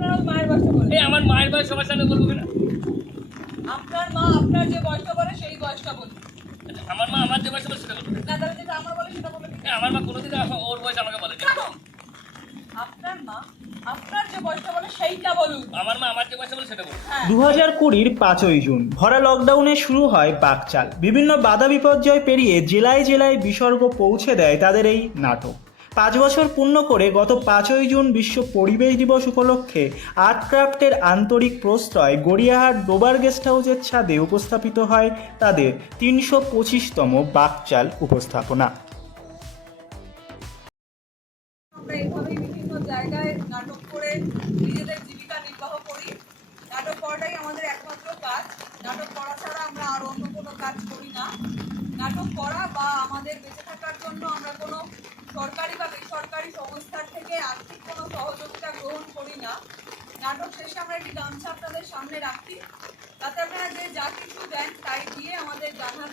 আপনার ওই মায়ের বয়সটা বলেন এই আমার মায়ের বয়স সবার সামনে বলব কিনা? আপনার মা আপনার যে বয়সটা বলে সেই বয়সটা বলুন। আমার মা আমার যে বলে সেটা বলব। না তাহলে যেটা আমার বলে সেটা বলবেন এই আমার মা কোনোদিন ওর বয়স আমাকে বলে আপনার মা আপনার যে বয়সটা বলে সেইটা বলুন। আমার মা আমার যে বয়স বলে সেটা বলব হ্যাঁ। দু হাজার কুড়ির পাঁচই জুন ভরা লকডাউনে শুরু হয় বাকচাল। বিভিন্ন বাধা বিপর্যয় পেরিয়ে জেলায় জেলায় বিসর্গ পৌঁছে দেয় তাদের এই নাটক। পাঁচ বছর পূর্ণ করে গত পাঁচই জুন বিশ্ব পরিবেশ দিবস উপলক্ষে আর্ট ক্রাফটের আন্তরিক প্রশ্রয় গড়িয়াহাট ডোবার গেস্ট হাউসের ছাদে উপস্থাপিত হয় তাদের তিনশো পঁচিশতম বাকচাল উপস্থাপনা। নাটক করা বা আমাদের বেঁচে থাকার জন্য আমরা কোনো সহযোগিতা গ্রহণ করি না। নাটক শেষে আমরা একটি গামছা আপনাদের সামনে রাখি। তাতে আপনারা যে যা কিছু দেন তাই দিয়ে আমাদের জানার